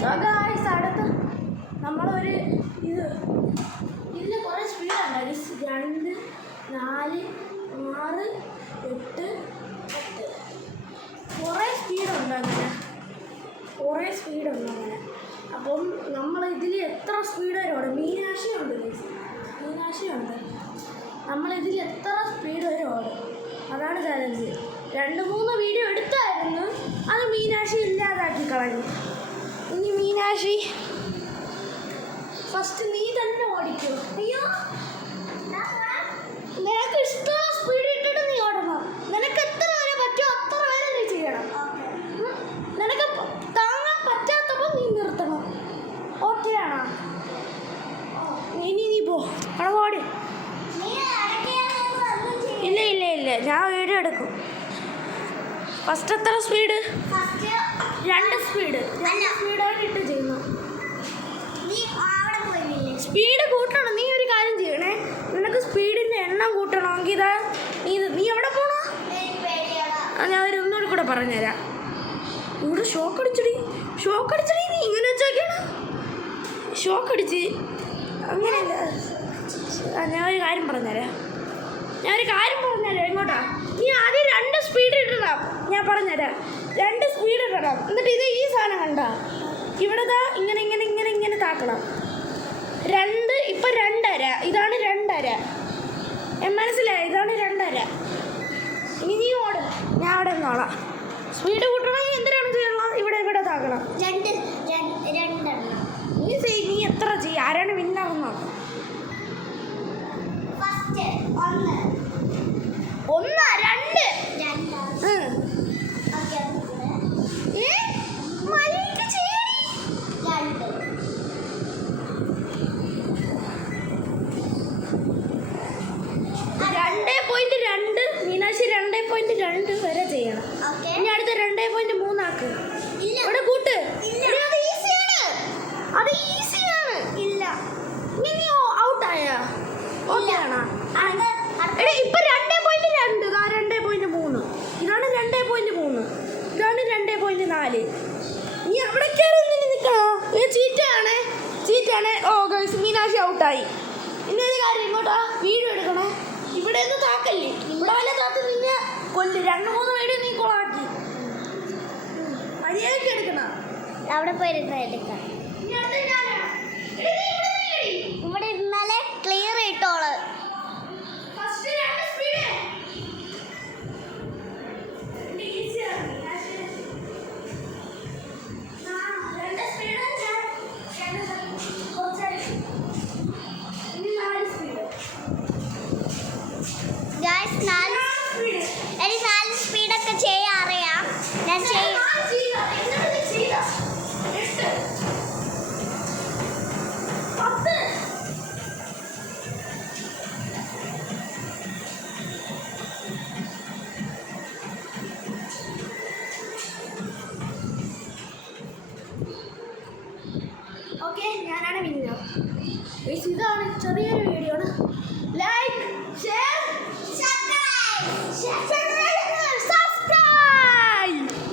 So guys അടുത്ത് നമ്മളൊരു ഇതിൽ കുറേ സ്പീഡുണ്ട്. 2, 4, 6, 8, 10 കുറേ സ്പീഡുണ്ട് അങ്ങനെ. അപ്പം നമ്മൾ ഇതിൽ എത്ര സ്പീഡ് വരെ ഓടും? മീനാക്ഷിയുണ്ട്. നമ്മളിതിൽ എത്ര സ്പീഡ് വരെ ഓടും? അതാണ് ചാലഞ്ച്. 2-3 വീഡിയോ എടുത്തായിരുന്നു, അത് മീനാക്ഷി ഇല്ലാതാക്കി കളഞ്ഞു. ഇനി മീനാക്ഷി ഫസ്റ്റ് നീ തന്നെ ഓടിക്കൂ. അയ്യോ, നിനക്ക് ഇഷ്ടമുള്ള സ്പീഡ് ഇട്ടിട്ട് നീ ഓടണം. നിനക്ക് എത്ര വരെ പറ്റുമോ അത്ര വരെ നീ ചെയ്യണം. നിനക്ക് താങ്ങാൻ പറ്റാത്തപ്പോൾ നീ നിർത്തണം. ഓക്കെ ആണോ? ഇനി നീ പോ, അവിടെ ഓടി. ഇല്ല, ഞാൻ വീഡിയോ എടുക്കും. ഫസ്റ്റ് എത്ര സ്പീഡ്? 2 സ്പീഡായിട്ട് ഇട്ട് ചെയ്യുന്നു. സ്പീഡ് കൂട്ടണം. നീ ഒരു കാര്യം ചെയ്യണേ, നിനക്ക് സ്പീഡിൻ്റെ എണ്ണം കൂട്ടണമെങ്കിൽ നീ എവിടെ പോണോ? ഞാൻ ഒന്നുകൂടി കൂടെ പറഞ്ഞുതരാം. ഇവിടെ ഷോക്ക് അടിച്ചടി നീ ഇങ്ങനെ വെച്ചോക്കിയാണ്. ഷോക്ക് അടിച്ച് അങ്ങനെയല്ല. ഞാനൊരു കാര്യം പറഞ്ഞുതരാം. ഇങ്ങോട്ടാ. നീ ആദ്യം 2 സ്പീഡ് ഇടണം. ഞാൻ പറഞ്ഞുതരാം. 2 സ്പീഡ് ഇടണം. എന്നിട്ട് ഈ സാധനം കണ്ട ഇവിടെ ഇങ്ങനെ താക്കണം. 2 ഇപ്പം 2.5. ഇതാണ് 2.5. മനസ്സിലായി? ഇതാണ് 2.5. ഇനി നീ ഓട്, ഞാൻ അവിടെ നിന്നോളാം. സ്പീഡ് കൂട്ടണമെങ്കിൽ എന്തിനാണ് ചെയ്യണം? ഇവിടെ താക്കണം. 2 നീ എത്ര ചെയ്യും? ആരാണ് വിന്നറെന്നോ? 1, 2.2 മീനാക്ഷി 2.2 വരെ ചെയ്യണം. ഇനി അടുത്ത 2.3 ആക്ക്. ഇവിടെ കൂട്ട്. അത് ഈസിയാണ്. ഇല്ല, നീ ഔട്ടായ ഓക്കെ ആണോ? ഇപ്പൊ 2.2, 2.3. ഇതാണ് 2.3. ഇതാണ് 2.4. നീ അവിടെ കയറി നിൽക്കണോ? ചീറ്റാണ്. ഓ ഗൈസ്, മീനാക്ഷി ഔട്ടായി. ഇന്നൊരു കാര്യം, ഇങ്ങോട്ടാ വീഡിയോ എടുക്കണേ. ഇവിടെ ഒന്നും താക്കല്ലേ. ഇവിടെ വല്ല താത്ത് നിന്നെ കൊല്ല്. 2-3 വീഡിയോ നീ കൊളാക്കി. മര്യാദയ്ക്ക് എടുക്കണം. അവിടെ പോയി എടുക്കാം. ഇവിടെ ഇന്നലെ ക്ലിയർ ഇട്ടോള്. എനിക്ക് 4 സ്പീഡൊക്കെ ചെയ്യാൻ അറിയാം. ഞാൻ ചെയ്യും. ഓക്കെ, ഞാനാണ് വിന്നർ. ഇതാണ് ചെറിയൊരു വീഡിയോ ആണ്. Like, share, subscribe.